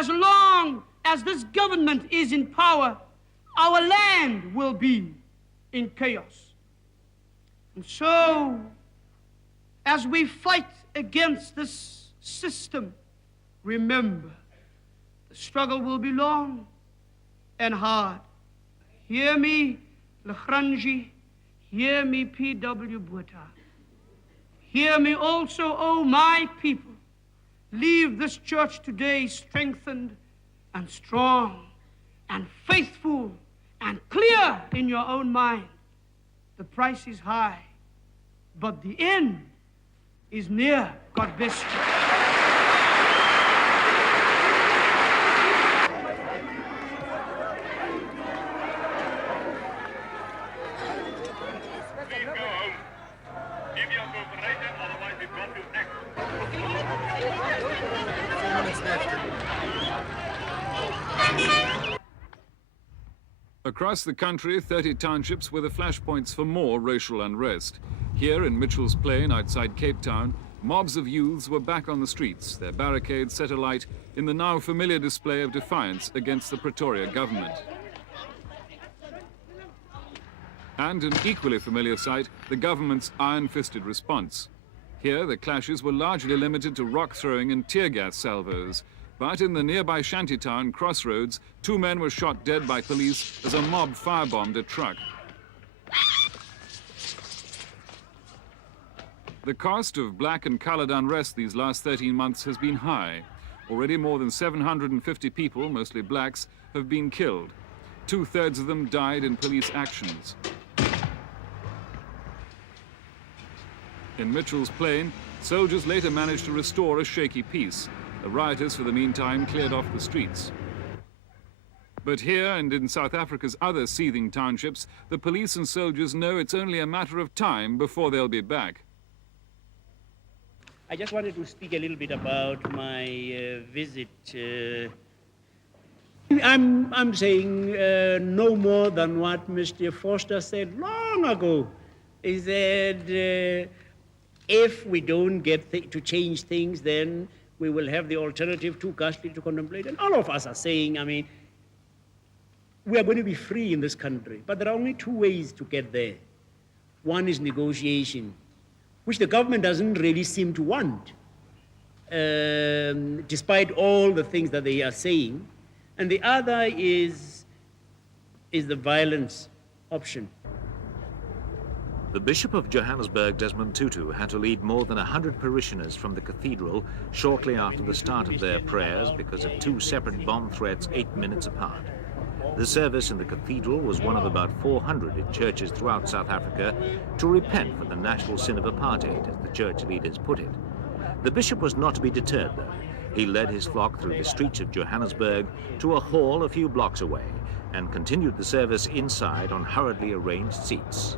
as long as this government is in power, our land will be in chaos. And so, as we fight against this system, remember, the struggle will be long and hard. Hear me, Lachranji, hear me, P.W. Botha. Hear me also, O my people. Leave this church today strengthened and strong and faithful and clear in your own mind. The price is high, but the end is near. God bless you. Across the country, 30 townships were the flashpoints for more racial unrest. Here in Mitchell's Plain, outside Cape Town, mobs of youths were back on the streets, their barricades set alight in the now familiar display of defiance against the Pretoria government. And an equally familiar sight, the government's iron-fisted response. Here, the clashes were largely limited to rock throwing and tear gas salvos. But in the nearby shantytown Crossroads, 2 men were shot dead by police as a mob firebombed a truck. The cost of black and coloured unrest these last 13 months has been high. Already more than 750 people, mostly blacks, have been killed. 2/3 of them died in police actions. In Mitchell's Plain, soldiers later managed to restore a shaky peace. The rioters, for the meantime, cleared off the streets. But here and in South Africa's other seething townships, the police and soldiers know it's only a matter of time before they'll be back. I just wanted to speak a little bit about my visit. I'm saying no more than what Mr. Foster said long ago. He said, if we don't get to change things, then we will have the alternative too ghastly to contemplate. And all of us are saying, I mean, we are going to be free in this country, but there are only 2 ways to get there. One is negotiation, which the government doesn't really seem to want, despite all the things that they are saying. And the other is the violence option. The Bishop of Johannesburg, Desmond Tutu, had to lead more than 100 parishioners from the cathedral shortly after the start of their prayers because of 2 separate bomb threats 8 minutes apart. The service in the cathedral was one of about 400 in churches throughout South Africa to repent for the national sin of apartheid, as the church leaders put it. The bishop was not to be deterred, though. He led his flock through the streets of Johannesburg to a hall a few blocks away and continued the service inside on hurriedly arranged seats.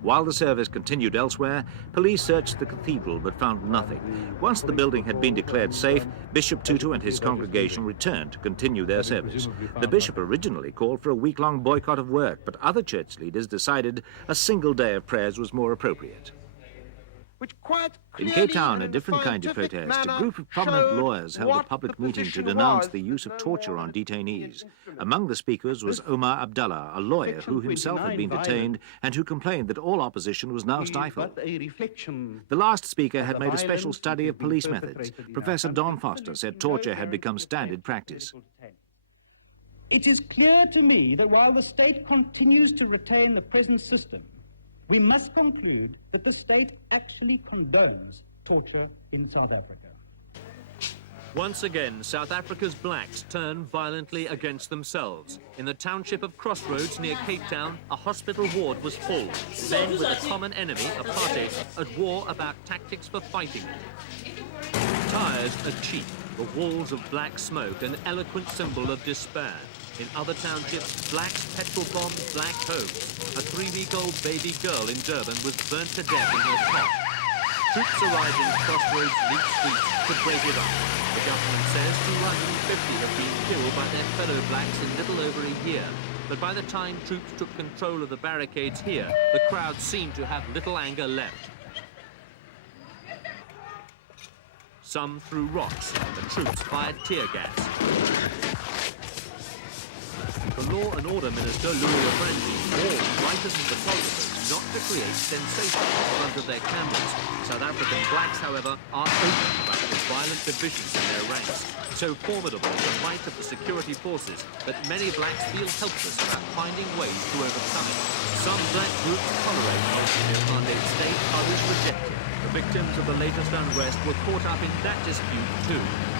While the service continued elsewhere, police searched the cathedral but found nothing. Once the building had been declared safe, Bishop Tutu and his congregation returned to continue their service. The bishop originally called for a week-long boycott of work, but other church leaders decided a single day of prayers was more appropriate. In Cape Town, a different kind of protest, a group of prominent lawyers held a public meeting to denounce the use of torture on detainees. Among the speakers was Omar Abdullah, a lawyer who himself had been detained and who complained that all opposition was now stifled. The last speaker had made a special study of police methods. Professor Don Foster said torture had become standard practice. It is clear to me that while the state continues to retain the present system, we must conclude that the state actually condones torture in South Africa. Once again, South Africa's blacks turn violently against themselves. In the township of Crossroads near Cape Town, a hospital ward was full. Men with a common enemy, apartheid, at war about tactics for fighting it. Tires are cheap, the walls of black smoke, an eloquent symbol of despair. In other townships, blacks petrol-bombed black homes. A 3-week-old baby girl in Durban was burnt to death in her cot. Troops arrived in Crossroads' leak streets to break it up. The government says 250 have been killed by their fellow blacks in little over a year. But by the time troops took control of the barricades here, the crowd seemed to have little anger left. Some threw rocks. The troops fired tear gas. The Law and Order Minister, Reverend, warned writers and photographers not to create sensation in front of their cameras. South African blacks, however, are open to practice violent divisions in their ranks. So formidable is the might of the security forces that many blacks feel helpless about finding ways to overcome it. Some black groups tolerate the apartheid state, others reject it. The victims of the latest unrest were caught up in that dispute too.